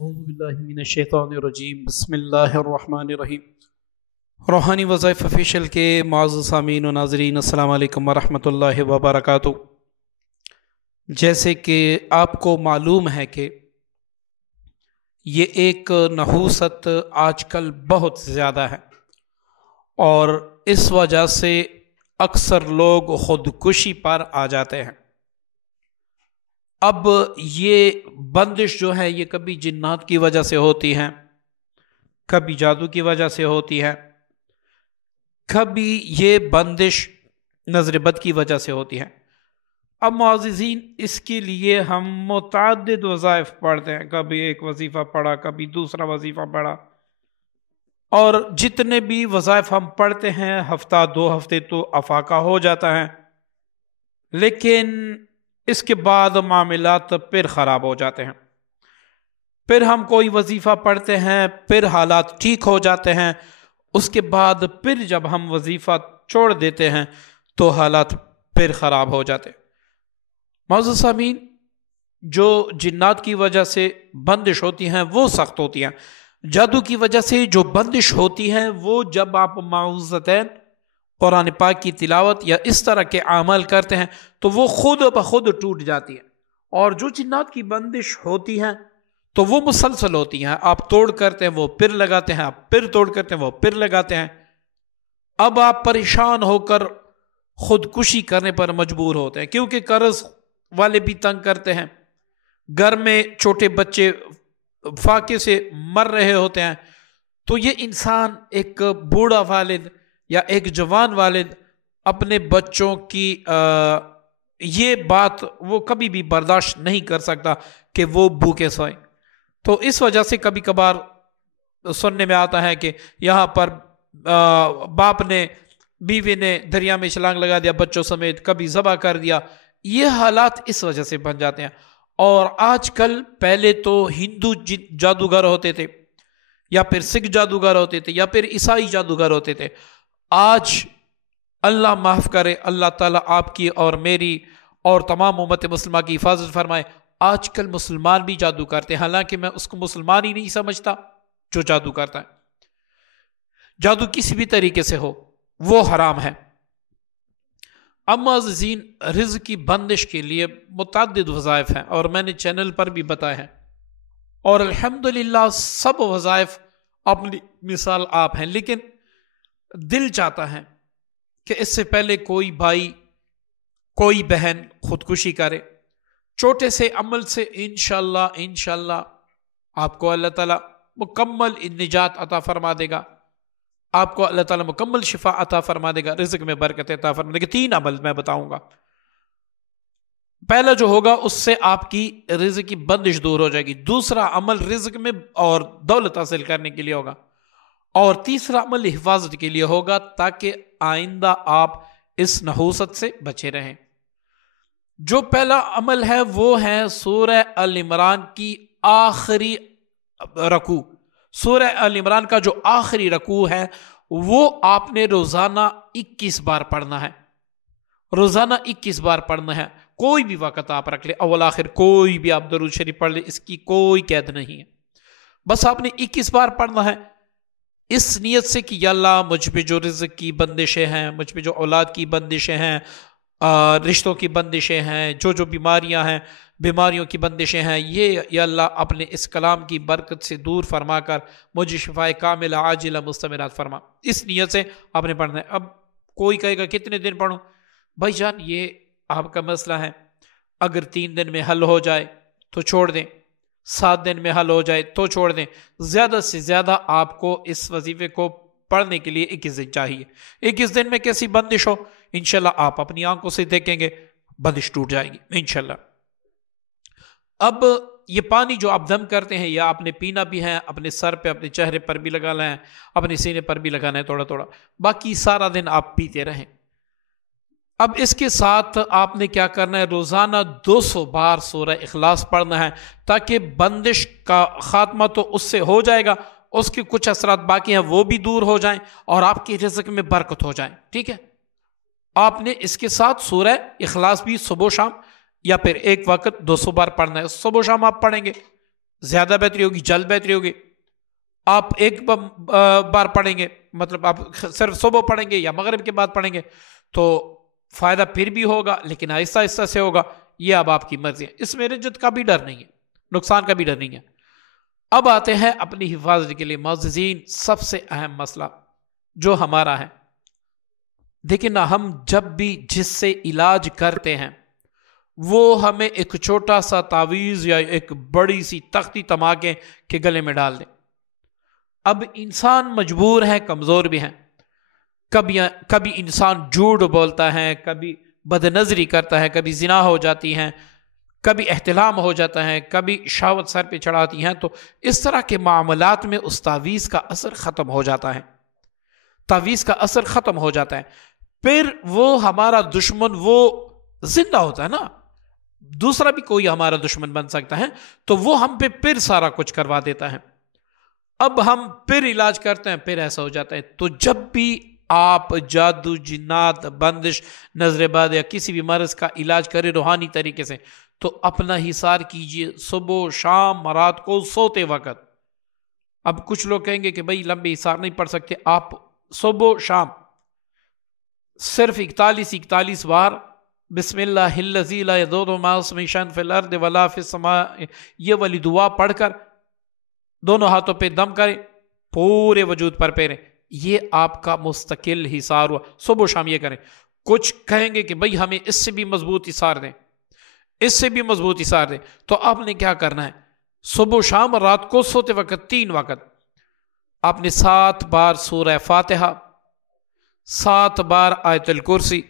اعوذ باللہ من الشیطان الرجیم بسم اللہ الرحمن الرحیم۔ روحانی وظائف آفیشیل کے معزز سامعین و ناظرین، السلام علیکم ورحمۃ اللہ وبرکاتہ۔ جیسے کہ آپ کو معلوم ہے کہ یہ ایک نحوست آج کل بہت زیادہ ہے اور اس وجہ سے اکثر لوگ خودکشی پر آ جاتے ہیں۔ اب یہ بندش جو ہے یہ کبھی جنات کی وجہ سے ہوتی ہے، کبھی جادو کی وجہ سے ہوتی ہے، کبھی یہ بندش نظر بد کی وجہ سے ہوتی ہے۔ اب معززین، اس کے لیے ہم متعدد وظائف پڑھتے ہیں، کبھی ایک وظیفہ پڑھا، کبھی دوسرا وظیفہ پڑھا، اور جتنے بھی وظائف ہم پڑھتے ہیں ہفتہ دو ہفتے تو افاقہ ہو جاتا ہے، لیکن اس کے بعد معاملات پھر خراب ہو جاتے ہیں۔ پھر ہم کوئی وظیفہ پڑھتے ہیں، پھر حالات ٹھیک ہو جاتے ہیں، اس کے بعد پھر جب ہم وظیفہ چھوڑ دیتے ہیں تو حالات پھر خراب ہو جاتے ہیں۔ معزز سامعین، جو جنات کی وجہ سے بندش ہوتی ہیں وہ سخت ہوتی ہیں۔ جادو کی وجہ سے جو بندش ہوتی ہے وہ جب آپ معوذتین، قرآن پاک کی تلاوت یا اس طرح کے اعمال کرتے ہیں تو وہ خود بخود ٹوٹ جاتی ہے۔ اور جو جنات کی بندش ہوتی ہیں تو وہ مسلسل ہوتی ہیں، آپ توڑ کرتے ہیں وہ پھر لگاتے ہیں، آپ پھر توڑ کرتے ہیں وہ پھر لگاتے ہیں۔ اب آپ پریشان ہو کر خودکشی کرنے پر مجبور ہوتے ہیں، کیونکہ قرض والے بھی تنگ کرتے ہیں، گھر میں چھوٹے بچے فاقے سے مر رہے ہوتے ہیں، تو یہ انسان، ایک بوڑھا والد یا ایک جوان والد، اپنے بچوں کی یہ بات وہ کبھی بھی برداشت نہیں کر سکتا کہ وہ بھوکے سوئیں۔ تو اس وجہ سے کبھی کبھار سننے میں آتا ہے کہ یہاں پر باپ نے، بیوی نے دریا میں چھلانگ لگا دیا بچوں سمیت، کبھی ذبح کر دیا۔ یہ حالات اس وجہ سے بن جاتے ہیں۔ اور آج کل، پہلے تو ہندو جادوگر ہوتے تھے، یا پھر سکھ جادوگر ہوتے تھے، یا پھر عیسائی جادوگر ہوتے تھے۔ آج اللہ معاف کرے، اللہ تعالیٰ آپ کی اور میری اور تمام امت مسلمہ کی حفاظت فرمائے، آج کل مسلمان بھی جادو کرتے ہیں، حالانکہ میں اس کو مسلمان ہی نہیں سمجھتا جو جادو کرتا ہے۔ جادو کسی بھی طریقے سے ہو وہ حرام ہے۔ اب معززین، رزق کی بندش کے لیے متعدد وظائف ہیں اور میں نے چینل پر بھی بتایا ہے، اور الحمدللہ سب وظائف اپنی مثال آپ ہیں، لیکن دل چاہتا ہے کہ اس سے پہلے کوئی بھائی، کوئی بہن خودکشی کرے۔ چھوٹے سے عمل سے انشاءاللہ آپ کو اللہ تعالیٰ مکمل نجات عطا فرما دے گا، آپ کو اللہ تعالیٰ مکمل شفا عطا فرما دے گا، رزق میں برکت عطا فرما دے گا۔ 3 عمل میں بتاؤں گا۔ پہلا جو ہوگا اس سے آپ کی رزق کی بندش دور ہو جائے گی، دوسرا عمل رزق میں اور دولت حاصل کرنے کے لیے ہوگا، اور تیسرا عمل حفاظت کے لیے ہوگا تاکہ آئندہ آپ اس نحوست سے بچے رہیں۔ جو پہلا عمل ہے وہ ہے سورہ ال عمران کی آخری رکوع۔ سورہ ال عمران کا جو آخری رکوع ہے وہ آپ نے روزانہ 21 بار پڑھنا ہے، روزانہ 21 بار پڑھنا ہے۔ کوئی بھی وقت آپ رکھ لیں، اول آخر کوئی بھی آپ درود شریف پڑھ لیں، اس کی کوئی قید نہیں ہے، بس آپ نے 21 بار پڑھنا ہے، اس نیت سے کہ یا اللہ مجھ پہ جو رزق کی بندشیں ہیں، مجھ پہ جو اولاد کی بندشیں ہیں، رشتوں کی بندشیں ہیں، جو بیماریاں ہیں، بیماریوں کی بندشیں ہیں، یہ یا اللہ اپنے اس کلام کی برکت سے دور فرما کر مجھے شفائے کاملہ عاجلہ مستمرات فرما۔ اس نیت سے آپ نے پڑھنا ہے۔ اب کوئی کہے گا کتنے دن پڑھوں؟ بھائی جان، یہ آپ کا مسئلہ ہے، اگر 3 دن میں حل ہو جائے تو چھوڑ دیں، 7 دن میں حل ہو جائے تو چھوڑ دیں، زیادہ سے زیادہ آپ کو اس وظیفے کو پڑھنے کے لیے 21 دن چاہیے۔ 21 دن میں کیسی بندش ہو، انشاءاللہ آپ اپنی آنکھوں سے دیکھیں گے بندش ٹوٹ جائے گی انشاءاللہ۔ اب یہ پانی جو آپ دم کرتے ہیں یا آپ نے پینا بھی ہے، اپنے سر پہ، اپنے چہرے پر بھی لگانا ہے، اپنے سینے پر بھی لگانا ہے تھوڑا تھوڑا، باقی سارا دن آپ پیتے رہیں۔ اب اس کے ساتھ آپ نے کیا کرنا ہے، روزانہ 200 بار سورہ اخلاص پڑھنا ہے، تاکہ بندش کا خاتمہ تو اس سے ہو جائے گا، اس کے کچھ اثرات باقی ہیں وہ بھی دور ہو جائیں اور آپ کی رزق میں برکت ہو جائیں۔ ٹھیک ہے، آپ نے اس کے ساتھ سورہ اخلاص بھی صبح و شام یا پھر ایک وقت 200 بار پڑھنا ہے، صبح و شام آپ پڑھیں گے، زیادہ بہتری ہوگی، جلد بہتری ہوگی. آپ ایک بار پڑھیں گے، مطلب آپ صرف صبح پڑھیں گے یا مغرب کے بعد پڑھیں گے تو فائدہ پھر بھی ہوگا، لیکن آہستہ آہستہ سے ہوگا. یہ اب آپ کی مرضی ہے. اس میں رجت کا بھی ڈر نہیں ہے، نقصان کا بھی ڈر نہیں ہے. اب آتے ہیں اپنی حفاظت کے لیے. معززین، سب سے اہم مسئلہ جو ہمارا ہے، دیکھیں نا، ہم جب بھی جس سے علاج کرتے ہیں وہ ہمیں ایک چھوٹا سا تعویذ یا ایک بڑی سی تختی تماکے کے گلے میں ڈال دیں. اب انسان مجبور ہے، کمزور بھی ہے. کبھی انسان جھوٹ بولتا ہے، کبھی بد نظری کرتا ہے، کبھی زنا ہو جاتی ہے، کبھی احتلام ہو جاتا ہے، کبھی شہوت سر پہ چڑھاتی ہیں. تو اس طرح کے معاملات میں اس تعویذ کا اثر ختم ہو جاتا ہے، تعویذ کا اثر ختم ہو جاتا ہے. پھر وہ ہمارا دشمن وہ زندہ ہوتا ہے نا، دوسرا بھی کوئی ہمارا دشمن بن سکتا ہے، تو وہ ہم پہ پھر سارا کچھ کروا دیتا ہے. اب ہم پھر علاج کرتے ہیں، پھر ایسا ہو جاتا ہے. تو جب بھی آپ جادو، جنات، بندش، نظر باد یا کسی بھی مرض کا علاج کریں روحانی طریقے سے، تو اپنا حصار کیجئے صبح، شام، رات کو سوتے وقت. اب کچھ لوگ کہیں گے کہ بھائی لمبے حصار نہیں پڑھ سکتے. آپ صبح شام صرف 41 بار بسم اللہ الذی لا یضر مع اسمہ شیء فی الارض ولا فی السماء، یہ والی دعا پڑھ کر دونوں ہاتھوں پہ دم کریں، پورے وجود پر پھیریں. یہ آپ کا مستقل حصار ہوا. صبح شام یہ کریں. کچھ کہیں گے کہ بھئی ہمیں اس سے بھی مضبوط حصار دیں، اس سے بھی مضبوط حصار دیں. تو آپ نے کیا کرنا ہے؟ صبح شام رات کو سوتے وقت 3 وقت آپ نے 7 بار سورہ فاتحہ، 7 بار آیت الکرسی،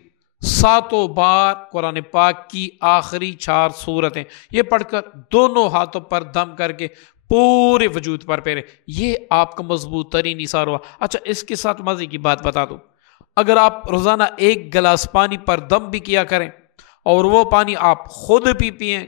7 بار قرآن پاک کی آخری 4 سورتیں یہ پڑھ کر دونوں ہاتھوں پر دم کر کے پورے وجود پر پھیرے. یہ آپ کا مضبوط ترین حصار ہوا. اچھا، اس کے ساتھ مزے کی بات بتا دوں. اگر آپ روزانہ 1 گلاس پانی پر دم بھی کیا کریں اور وہ پانی آپ خود بھی پئیں،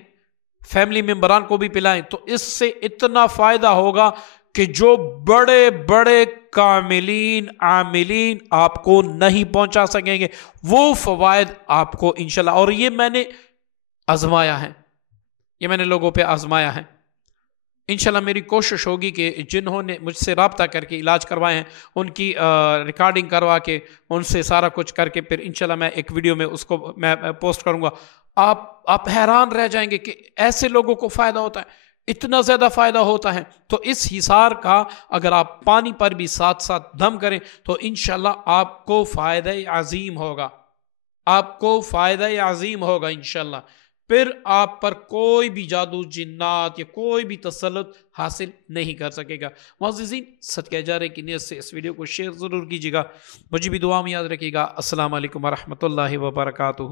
فیملی ممبران کو بھی پلائیں، تو اس سے اتنا فائدہ ہوگا کہ جو بڑے بڑے کاملین عاملین آپ کو نہیں پہنچا سکیں گے، وہ فوائد آپ کو انشاءاللہ. اور یہ میں نے آزمایا ہے، یہ میں نے لوگوں پہ آزمایا ہے. انشاءاللہ میری کوشش ہوگی کہ جنہوں نے مجھ سے رابطہ کر کے علاج کروائے ہیں ان کی ریکارڈنگ کروا کے ان سے سارا کچھ کر کے پھر انشاءاللہ میں ایک ویڈیو میں اس کو میں پوسٹ کروں گا. آپ حیران رہ جائیں گے کہ ایسے لوگوں کو فائدہ ہوتا ہے، اتنا زیادہ فائدہ ہوتا ہے. تو اس حصار کا اگر آپ پانی پر بھی ساتھ ساتھ دم کریں تو انشاءاللہ آپ کو فائدہ عظیم ہوگا، آپ کو فائدہ عظیم ہوگا انشاءاللہ. پھر آپ پر کوئی بھی جادو، جنات یا کوئی بھی تسلط حاصل نہیں کر سکے گا. معززین، صدقہ جارے کی نیت سے اس ویڈیو کو شیئر ضرور کیجیے گا. مجھے بھی دعا میں یاد رکھیے گا. السلام علیکم ورحمۃ اللہ وبرکاتہ.